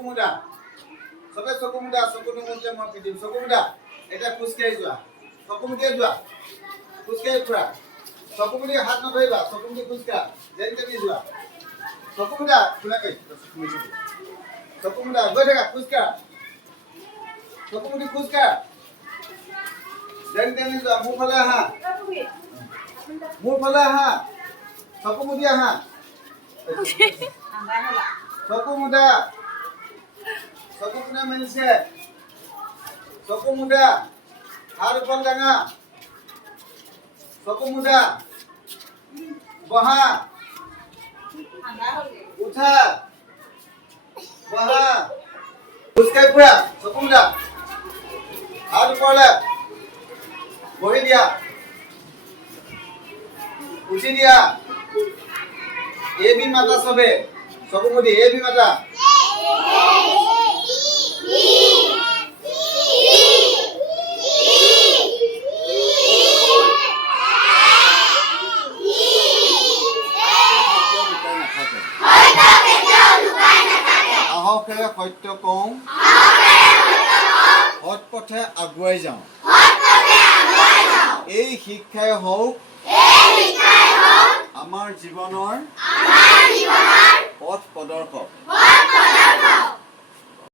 চকুমুদা সবে চকুমুদা চকুটো মুদিলে মই পিটিম চকুমুদা এটা খোজকাঢ়ি যোৱা চকুমুদিয়ে যোৱা খোজকাঢ়ি ফুৰা চকুমুদি হাত নধৰিবা চকুমুদি খোজকাঢ় যেন তেনি যোৱা চকুমুদা খোলাকৈ চকুমুদা গৈ থাকা খোজকাঢ় চকুমুদি খোজকাঢ় যেন তেনি যোৱা মোৰ ফালে আহা চকুমুদি আহা চকুমুদা মেলিছে চকুমুদা হাত ওপৰত ডাঙা চকুমুদা বহা উঠা বহা খোজকাঢ়ি ফুৰা চকুমুদা হাত ওপৰলে বহি দিয়া উঠি দিয়া এবি মাতা সবে চকুমুদি এবি মাতা আহকে সত্য কওঁ সৎ পথে আগুৱাই যাওঁ এই শিক্ষাই হওক আমাৰ জীৱনৰ পথ প্ৰদৰ্শক